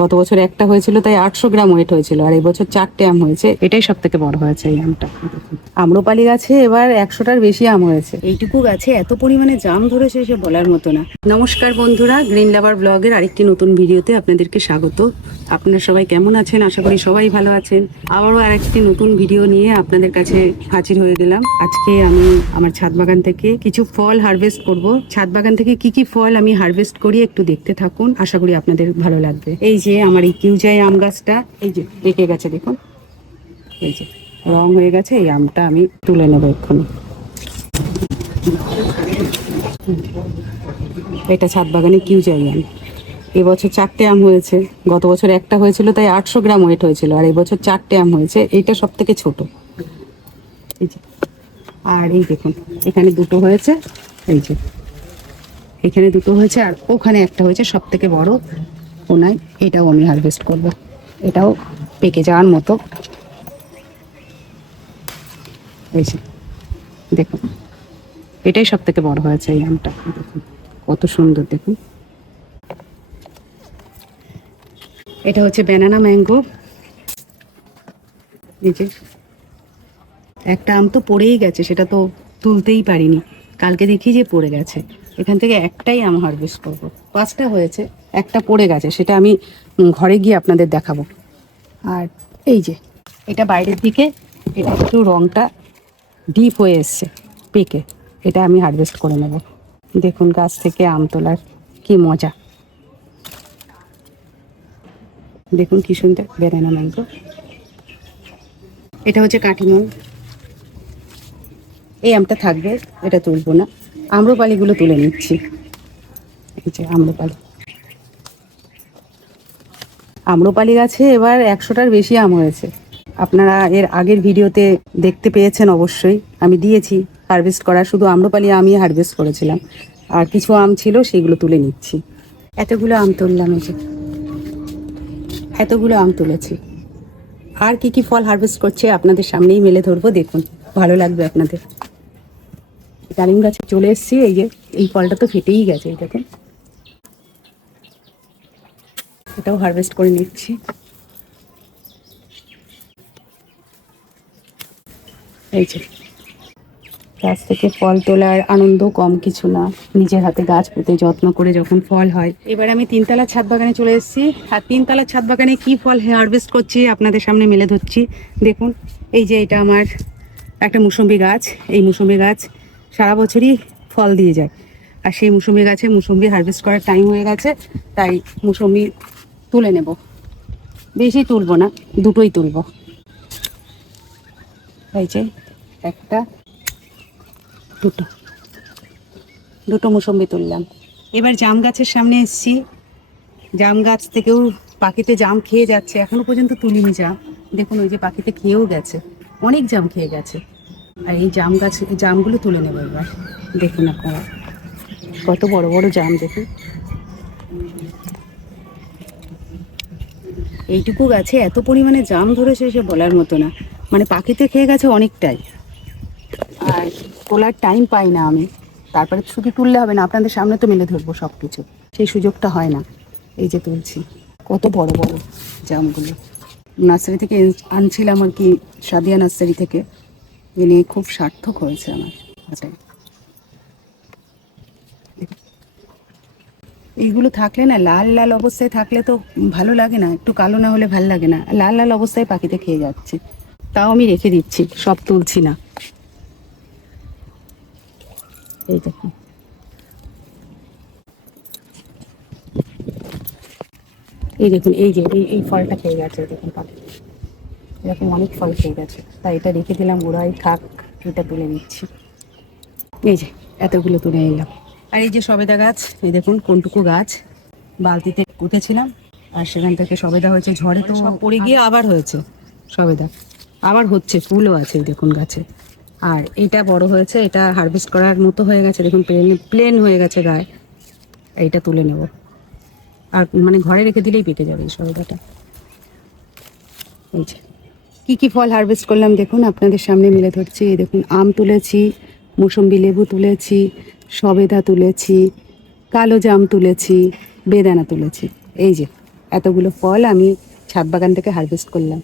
গত বছর একটা হয়েছিল, তাই 800 গ্রাম ওয়েট হয়েছিল, আর এই বছর 4টে আম হয়েছে। এটাই সব থেকে বড় হয়েছে এই আমটা। আম্রপালি গাছে এবার 100টার বেশি আম হয়েছে। এইটুকু গাছে এত পরিমাণে জাম ধরেছে সে বলার মতো না। নমস্কার বন্ধুরা, গ্রিন লাভার ব্লগের আরেকটি নতুন ভিডিওতে আপনাদেরকে স্বাগত। আপনারা সবাই কেমন আছেন? আশা করি সবাই ভালো আছেন। আবারও আরেকটি নতুন ভিডিও নিয়ে আপনাদের কাছে হাজির হয়ে গেলাম। আজকে আমি আমার ছাদ বাগান থেকে কিছু ফল হারভেস্ট করব। ছাদ বাগান থেকে কি কি ফল আমি হারভেস্ট করি একটু দেখতে থাকুন, আশা করি আপনাদের ভালো লাগবে। এই যে আমার এই কিউজাই আম গাছটা, এই যে পেকে গেছে দেখুন, এই যে রং হয়ে গেছে। এই আমটা আমি তুলে নেবো এক্ষুনি। এটা ছাদ বাগানে কিউজাই আম। এবছর 4টে আম হয়েছে, গত বছর একটা হয়েছিল, তাই 800 গ্রাম ওয়েট হয়েছিল, আর এই বছর 4টে আম হয়েছে। এইটা সব থেকে ছোট, এই যে। আর এই দেখুন, এখানে দুটো হয়েছে, এই যে এখানে দুটো হয়েছে, আর ওখানে একটা হয়েছে সব থেকে বড় কোনায়। এটাও আমি হারভেস্ট করব, এটাও পেকে যাওয়ার মতো। এই যে দেখুন, এটাই সব থেকে বড় হয়েছে এই আমটা। দেখুন কত সুন্দর, দেখুন। এটা হচ্ছে ব্যানানা ম্যাঙ্গো। এই যে একটা আম তো পড়েই গেছে, সেটা তো তুলতেই পারিনি, কালকে দেখি যে পড়ে গেছে। এখান থেকে একটাই আম হারভেস্ট করবো। 5টা হয়েছে, একটা পড়ে গেছে, সেটা আমি ঘরে গিয়ে আপনাদের দেখাবো। আর এই যে এটা বাইরের দিকে, এটা একটু রংটা ডিপ হয়ে এসছে পেকে, এটা আমি হারভেস্ট করে নেব। দেখুন গাছ থেকে আম তোলার কি মজা, দেখুন কি সুন্দর ব্যানানা ম্যাঙ্গো। এটা হচ্ছে কাঠিমন। এই আমটা থাকবে, এটা তুলবো না। আম্রপালিগুলো তুলে নিচ্ছি। এই যে আম্রপালি, আম্রপালি গাছে এবার 100টার বেশি আম হয়েছে। আপনারা এর আগের ভিডিওতে দেখতে পেয়েছেন অবশ্যই, আমি দিয়েছি হারভেস্ট করা। শুধু আম্রপালি আমি হারভেস্ট করেছিলাম, আর কিছু আম ছিল সেগুলো তুলে নিচ্ছি। এতগুলো আম তুললাম, এই যে এতগুলো আম তুলেছি। আর কি কি ফল হারভেস্ট করছে আপনাদের সামনেই মেলে ধরবো, দেখুন ভালো লাগবে আপনাদের। ডালিম গাছে চলে এসেছি, এই যে এই ফলটা তো ফেটেই গেছে, এই দেখুন। এটাও হারভেস্ট করে নিচ্ছি। এই যে গাছ থেকে ফল তোলার আনন্দ কম কিছু না, নিজের হাতে গাছ পুঁতে যত্ন করে যখন ফল হয়। এবার আমি 3তলার ছাদ বাগানে চলে এসেছি, আর 3তলার ছাদ বাগানে কি ফল হারভেস্ট করছি আপনাদের সামনে মেলে ধরছি, দেখুন। এই যে এটা আমার একটা মুসম্বি গাছ। এই মুসম্বি গাছ সারা বছরই ফল দিয়ে যায়, আর সেই মুসম্বি গাছে মুসম্বি হারভেস্ট করার টাইম হয়ে গেছে, তাই মুসম্বি তুলে নেব। বেশি তুলবো না, দুটোই তুলবো। এই যে একটা, দুটো, দুটো মুসম্বি তুললাম। এবার জাম গাছের সামনে এসেছি। জাম গাছ থেকেও পাখিতে জাম খেয়ে যাচ্ছে, এখনো পর্যন্ত তুলিনি জাম। দেখুন ওই যে পাখিতে খেয়েও গেছে, অনেক জাম খেয়ে গেছে। আর এই জাম গাছ, জামগুলো তুলে নেবো এবার। দেখুন আপনারা কত বড় বড় জাম, দেখুন। এইটুকু গাছে এত পরিমাণে জাম ধরেছে সে বলার মতো না, মানে পাখিতে খেয়ে গেছে অনেকটাই। আর তোলার টাইম পাই না আমি, তারপরে শুধু তুললে হবে না, আপনাদের সামনে তো মেলে ধরবো সব কিছু, সেই সুযোগটা হয় না। এই যে তুলছি, কত বড় বড় জামগুলো। নার্সারি থেকে আনছিলাম আর কি, সাদিয়া নার্সারি থেকে এনে খুব সার্থক হয়েছে আমার। আচ্ছা, এইগুলো থাকলে না, লাল লাল অবস্থায় থাকলে তো ভালো লাগে না, একটু কালো না হলে ভালো লাগে না। লাল লাল অবস্থায় পাখিতে খেয়ে যাচ্ছে, তাও আমি রেখে দিচ্ছি, সব তুলছি না। এই দেখুন, এই দেখুন, এই যে এই ফলটা খেয়ে গেছে, দেখুন পাখি এরকম অনেক ফল খেয়ে গেছে, তাই এটা রেখে দিলাম, গোড়ায় থাক। এটা তুলে নিচ্ছি, এই যে এতগুলো তুলে নিলাম। আর এই যে সবেদা গাছ, এই দেখুন কোনটুকু গাছ বালতিতে পুঁতেছিলাম, আর সেখান থেকে সবেদা হয়েছে, ঝড়ে তো সব পড়ে গিয়ে আবার হয়েছে সবেদা, আবার হচ্ছে, ফুলও আছে এই দেখুন গাছে। আর এটা বড় হয়েছে, এটা হারভেস্ট করার মতো হয়ে গেছে, দেখুন প্লেন প্লেন হয়ে গেছে গায়ে। এইটা তুলে নেব, আর মানে ঘরে রেখে দিলেই পেকে যাবে এই সবেদাটা। এই যে কী কী ফল হারভেস্ট করলাম দেখুন, আপনাদের সামনে মেলে ধরছি। এই দেখুন, আম তুলেছি, মৌসম্বি লেবু তুলেছি, সবেদা তুলেছি, কালো জাম তুলেছি, বেদানা তুলেছি। এই যে এতগুলো ফল আমি ছাদ বাগান থেকে হারভেস্ট করলাম।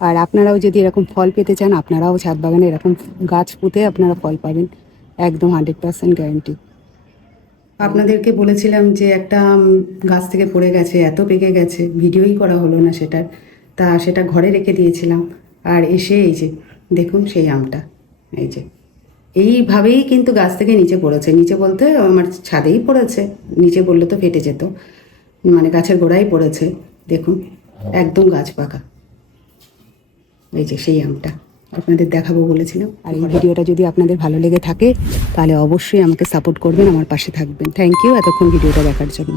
আর আপনারাও যদি এরকম ফল পেতে চান, আপনারাও ছাদ বাগানে এরকম গাছ পুঁতে আপনারা ফল পাবেন, একদম 100% গ্যারান্টি। আপনাদেরকে বলেছিলাম যে একটা আম গাছ থেকে পড়ে গেছে, এত পেকে গেছে, ভিডিওই করা হলো না সেটার। তা সেটা ঘরে রেখে দিয়েছিলাম, আর এসে এই যে দেখুন সেই আমটা, এই যে এইভাবেই কিন্তু গাছ থেকে নিচে পড়েছে। নিচে বলতে আমার ছাদেই পড়েছে, নিচে বললে তো ফেটে যেত, মানে গাছের গোড়ায় পড়েছে। দেখুন একদম গাছ পাকা, এই যে সেই আমটা আপনাদের দেখাবো বলেছিলাম। আর এই ভিডিওটা যদি আপনাদের ভালো লেগে থাকে তাহলে অবশ্যই আমাকে সাপোর্ট করবেন, আমার পাশে থাকবেন। থ্যাংক ইউ এতক্ষণ ভিডিওটা দেখার জন্য।